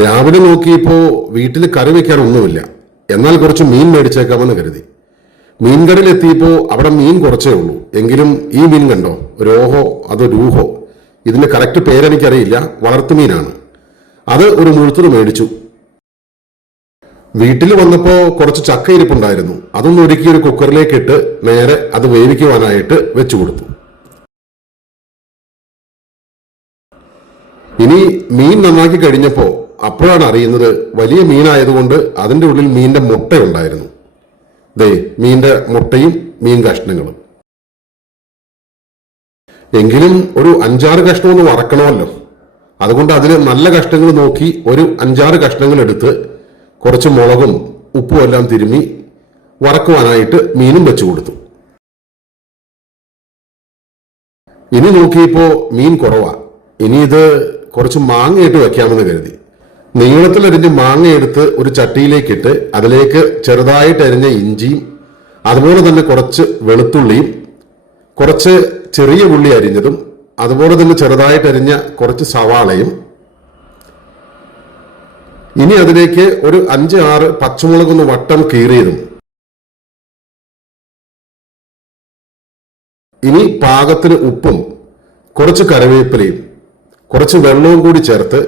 രാവിലെ നോക്കിയപ്പോൾ വീട്ടിൽ കറി വെക്കാൻ ഒന്നുമില്ല. എന്നാൽ കുറച്ച് മീൻ മേടിച്ചേക്കാമെന്ന് കരുതി. മീൻകടയിൽ എത്തിയപ്പോൾ അവിടെ മീൻ കുറച്ചേ ഉള്ളൂ. എങ്കിലും ഈ മീൻ കണ്ടോ? രോഹോ അതോ രൂഹോ? ഇതിന്റെ കറക്റ്റ് പേരെനിക്കറിയില്ല വളർത്തുമീനാണ് അത് ഒരു മുഴുത്തത് മേടിച്ചു. വീട്ടിൽ വന്നപ്പോൾ കുറച്ച് ചക്ക ഇരിപ്പുണ്ടായിരുന്നു അതൊന്ന് ഒരു കുക്കറിലേക്ക് ഇട്ട് നേരെ അത് വേവിക്കുവാനായിട്ട് വെച്ചു കൊടുത്തു. ഇനി മീൻ നന്നാക്കി കഴിഞ്ഞപ്പോൾ അപ്പോഴാണ് അറിയുന്നത് വലിയ മീനായതുകൊണ്ട് അതിന്റെ ഉള്ളിൽ മീനിന്റെ മുട്ടയുണ്ടായിരുന്നു. ദേ മീനിന്റെ മുട്ടയും മീൻ കഷ്ണങ്ങളും. എങ്കിലും ഒരു അഞ്ചാറ് കഷ്ണം ഒന്ന് വറക്കണമല്ലോ. അതുകൊണ്ട് അതിൽ നല്ല കഷ്ണങ്ങൾ നോക്കി ഒരു അഞ്ചാറ് കഷ്ണങ്ങൾ എടുത്ത് കുറച്ച് മുളകും ഉപ്പും എല്ലാം തിരുമ്മി വറക്കുവാനായിട്ട് മീനും വെച്ചു കൊടുത്തു. ഇനി നോക്കിയപ്പോൾ മീൻ കുറവാ. ഇനി ഇത് കുറച്ച് മാങ്ങയിട്ട് വെക്കാമെന്ന് കരുതി. നീളത്തിലരിഞ്ഞ് മാങ്ങ എടുത്ത് ഒരു ചട്ടിയിലേക്കിട്ട് അതിലേക്ക് ചെറുതായിട്ട് അരിഞ്ഞ ഇഞ്ചിയും അതുപോലെ തന്നെ കുറച്ച് വെളുത്തുള്ളിയും കുറച്ച് ചെറിയ ഉള്ളി അരിഞ്ഞതും അതുപോലെ തന്നെ ചെറുതായിട്ട് അരിഞ്ഞ കുറച്ച് സവാളയും. ഇനി അതിലേക്ക് ഒരു അഞ്ച് ആറ് പച്ചമുളകൊന്ന് വട്ടം കീറിയതും. ഇനി പാകത്തിന് ഉപ്പും കുറച്ച് കറിവേപ്പിലയും. കുറച്ച് വെള്ളവും കൂടി ചേർത്ത്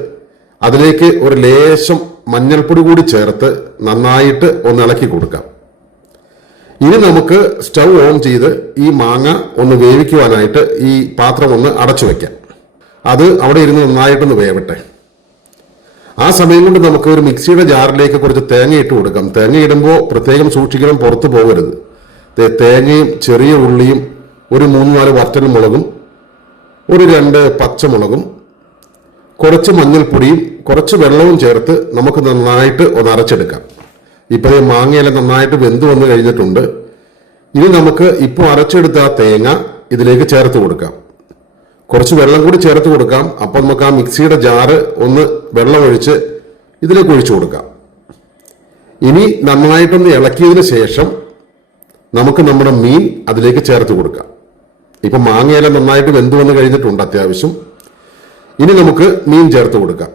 അതിലേക്ക് ഒരു ലേശം മഞ്ഞൾപ്പൊടി കൂടി ചേർത്ത് നന്നായിട്ട് ഒന്ന് ഇളക്കി കൊടുക്കാം. ഇനി നമുക്ക് സ്റ്റൗ ഓൺ ചെയ്ത് ഈ മാങ്ങ ഒന്ന് വേവിക്കുവാനായിട്ട് ഈ പാത്രം ഒന്ന് അടച്ചു വെക്കാം. അത് അവിടെ ഇരുന്ന് നന്നായിട്ടൊന്ന് വേവട്ടെ. ആ സമയം കൊണ്ട് നമുക്ക് ഒരു മിക്സിയുടെ ജാറിലേക്ക് കുറച്ച് തേങ്ങ ഇട്ട് കൊടുക്കാം. തേങ്ങ ഇടുമ്പോൾ പ്രത്യേകം സൂക്ഷിക്കണം പുറത്തു പോകരുത്. തേങ്ങയും ചെറിയ ഉള്ളിയും ഒരു മൂന്ന് നാല് വറ്റൽ മുളകും ഒരു രണ്ട് പച്ചമുളകും കുറച്ച് മഞ്ഞൾപ്പൊടിയും കുറച്ച് വെള്ളവും ചേർത്ത് നമുക്ക് നന്നായിട്ട് ഒന്ന് അരച്ചെടുക്കാം. ഇപ്പോൾ ഈ മാങ്ങയെല്ലാം നന്നായിട്ട് വെന്ത് വന്നു കഴിഞ്ഞിട്ടുണ്ട്. ഇനി നമുക്ക് ഇപ്പോൾ അരച്ചെടുത്ത ആ തേങ്ങ ഇതിലേക്ക് ചേർത്ത് കൊടുക്കാം. കുറച്ച് വെള്ളം കൂടി ചേർത്ത് കൊടുക്കാം. അപ്പം നമുക്ക് ആ മിക്സിയുടെ ജാറ് ഒന്ന് വെള്ളമൊഴിച്ച് ഇതിലേക്ക് ഒഴിച്ചു കൊടുക്കാം. ഇനി നന്നായിട്ടൊന്ന് ഇളക്കിയതിന് ശേഷം നമുക്ക് നമ്മുടെ മീൻ അതിലേക്ക് ചേർത്ത് കൊടുക്കാം. ഇപ്പം മാങ്ങയെല്ലാം നന്നായിട്ട് വെന്ത് വന്ന് കഴിഞ്ഞിട്ടുണ്ട് അത്യാവശ്യം. ഇനി നമുക്ക് മീൻ ചേർത്ത് കൊടുക്കാം.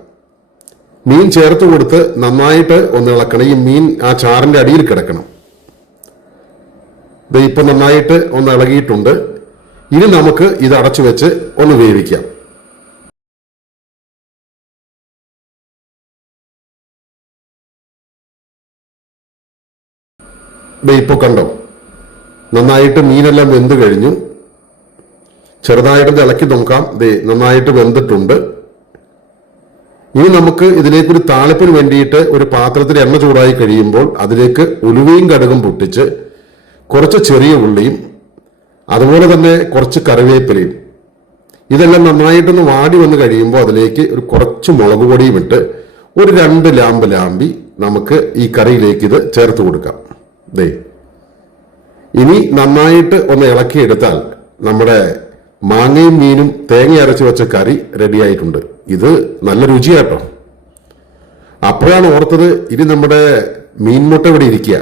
മീൻ ചേർത്ത് കൊടുത്ത് നന്നായിട്ട് ഒന്ന് ഇളക്കണം. ഈ മീൻ ആ ചാറിന്റെ അടിയിൽ കിടക്കണം. ഇത് ഇപ്പൊ നന്നായിട്ട് ഒന്ന് ഇളകിയിട്ടുണ്ട്. ഇനി നമുക്ക് ഇത് അടച്ചു വെച്ച് ഒന്ന് വേവിക്കാം. ഇപ്പോൾ ഇപ്പൊ കണ്ടോ? നന്നായിട്ട് മീനെല്ലാം വെന്ത് കഴിഞ്ഞു. ചെറുതായിട്ട് ഇളക്കി നോക്കാം. ദേ നന്നായിട്ട് വെന്തിട്ടുണ്ട്. ഇനി നമുക്ക് ഇതിലേക്ക് ഒരു താളിപ്പിന് വേണ്ടിയിട്ട് ഒരു പാത്രത്തിൽ എണ്ണ ചൂടായി കഴിയുമ്പോൾ അതിലേക്ക് ഉലുവയും കടുകും പൊട്ടിച്ച് കുറച്ച് ചെറിയ ഉള്ളിയും അതുപോലെ തന്നെ കുറച്ച് കറിവേപ്പിലയും. ഇതെല്ലാം നന്നായിട്ടൊന്ന് വാടി വന്ന് കഴിയുമ്പോൾ അതിലേക്ക് ഒരു കുറച്ച് മുളക് പൊടിയും ഇട്ട് ഒരു രണ്ട് ലാമ്പ് ലാമ്പി നമുക്ക് ഈ കറിയിലേക്ക് ഇത് ചേർത്ത് കൊടുക്കാം. ദേ ഇനി നന്നായിട്ട് ഒന്ന് ഇളക്കിയെടുത്താൽ നമ്മുടെ മാങ്ങയും മീനും തേങ്ങ അരച്ച് വെച്ച കറി റെഡിയായിട്ടുണ്ട്. ഇത് നല്ല രുചിയാട്ടോ. അപ്പോഴാണ് ഓർത്തത് ഇനി നമ്മുടെ മീൻമുട്ട ഇവിടെ ഇരിക്കുക.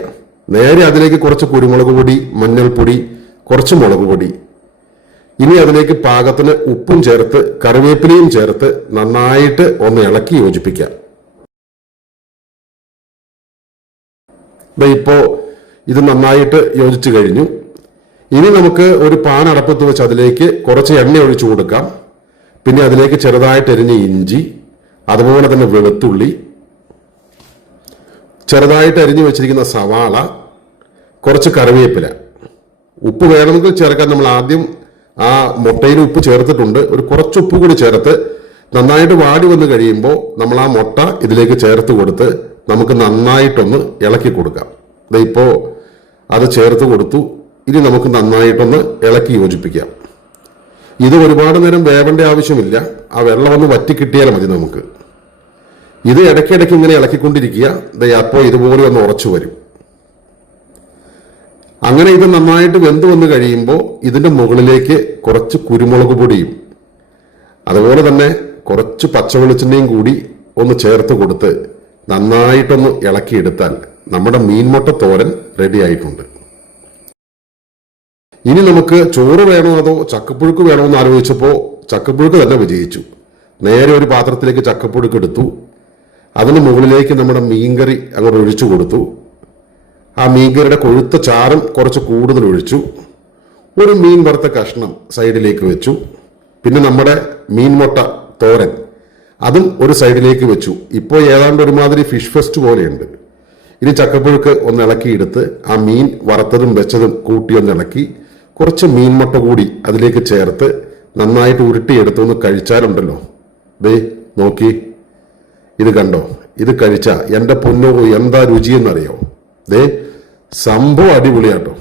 നേരെ അതിലേക്ക് കുറച്ച് കുരുമുളക് പൊടി മഞ്ഞൾപ്പൊടി കുറച്ച് മുളക് പൊടി. ഇനി അതിലേക്ക് പാകത്തിന് ഉപ്പും ചേർത്ത് കറിവേപ്പിലയും ചേർത്ത് നന്നായിട്ട് ഒന്ന് ഇളക്കി യോജിപ്പിക്കാം ദേ ഇപ്പോ ഇത് നന്നായിട്ട് യോജിച്ചു കഴിഞ്ഞു. ഇനി നമുക്ക് ഒരു പാൻ അടപ്പത്ത് വെച്ച് അതിലേക്ക് കുറച്ച് എണ്ണ ഒഴിച്ചു കൊടുക്കാം. പിന്നെ അതിലേക്ക് ചെറുതായിട്ട് എരിഞ്ഞ ഇഞ്ചി അതുപോലെ തന്നെ വെളുത്തുള്ളി ചെറുതായിട്ട് അരിഞ്ഞു വെച്ചിരിക്കുന്ന സവാള കുറച്ച് കറിവേപ്പില. ഉപ്പ് വേണമെങ്കിൽ ചേർക്കാൻ നമ്മൾ ആദ്യം ആ മുട്ടയിൽ ഉപ്പ് ചേർത്തിട്ടുണ്ട്. ഒരു കുറച്ച് ഉപ്പ് കൂടി ചേർത്ത് നന്നായിട്ട് വാടി വന്ന് കഴിയുമ്പോൾ നമ്മൾ ആ മുട്ട ഇതിലേക്ക് ചേർത്ത് കൊടുത്ത് നമുക്ക് നന്നായിട്ടൊന്ന് ഇളക്കി കൊടുക്കാം. ഇപ്പോ അത് ചേർത്ത് കൊടുത്തു. ഇനി നമുക്ക് നന്നായിട്ടൊന്ന് ഇളക്കി യോജിപ്പിക്കാം. ഇത് ഒരുപാട് നേരം വേവേണ്ട ആവശ്യമില്ല. ആ വെള്ളം ഒന്ന് വറ്റി കിട്ടിയാൽ മതി നമുക്ക്. ഇത് ഇടയ്ക്കിടയ്ക്ക് ഇങ്ങനെ ഇളക്കിക്കൊണ്ടിരിക്കുക. അപ്പോൾ ഇതുപോലെ ഒന്ന് ഉറച്ചു വരും. അങ്ങനെ ഇത് നന്നായിട്ട് വെന്ത് വന്ന് കഴിയുമ്പോൾ ഇതിന്റെ മുകളിലേക്ക് കുറച്ച് കുരുമുളക് പൊടിയും അതുപോലെ തന്നെ കുറച്ച് പച്ചവെളിച്ചെണ്ണയും കൂടി ഒന്ന് ചേർത്ത് കൊടുത്ത് നന്നായിട്ടൊന്ന് ഇളക്കിയെടുത്താൽ നമ്മുടെ മീൻമുട്ട തോരൻ റെഡി ആയിട്ടുണ്ട്. ഇനി നമുക്ക് ചോറ് വേണോ അതോ ചക്കപ്പുഴുക്ക് വേണോ എന്ന് ആലോചിച്ചപ്പോൾ ചക്കപ്പുഴുക്ക് തന്നെ വിജയിച്ചു. നേരെ ഒരു പാത്രത്തിലേക്ക് ചക്കപ്പുഴുക്ക് എടുത്തു. അതിന് മുകളിലേക്ക് നമ്മുടെ മീൻകറി അങ്ങോട്ട് ഒഴിച്ചു കൊടുത്തു. ആ മീൻകറിയുടെ കൊഴുത്ത ചാരം കുറച്ച് കൂടുതൽ ഒഴിച്ചു. ഒരു മീൻ വറുത്ത കഷ്ണം സൈഡിലേക്ക് വെച്ചു. പിന്നെ നമ്മുടെ മീൻ മുട്ട തോരൻ അതും ഒരു സൈഡിലേക്ക് വെച്ചു. ഇപ്പോൾ ഏതാണ്ട് ഒരുമാതിരി ഫിഷ് ഫെസ്റ്റ് പോലെയുണ്ട്. ഇനി ചക്കപ്പുഴുക്ക് ഒന്ന് ഇളക്കിയെടുത്ത് ആ മീൻ വറുത്തതും വെച്ചതും കൂട്ടി ഒന്ന് ഇളക്കി. കുറച്ച് മീൻമുട്ട കൂടി അതിലേക്ക് ചേർത്ത് നന്നായിട്ട് ഉരുട്ടിയെടുത്ത് ഒന്ന് കഴിച്ചാലുണ്ടല്ലോ. ദേ നോക്കി. ഇത് കണ്ടോ? ഇത് കഴിച്ചാൽ എന്റെ പൊന്നോ എന്താ രുചിയെന്നറിയോ? ദേ സംഭവം അടിപൊളിയാട്ടോ.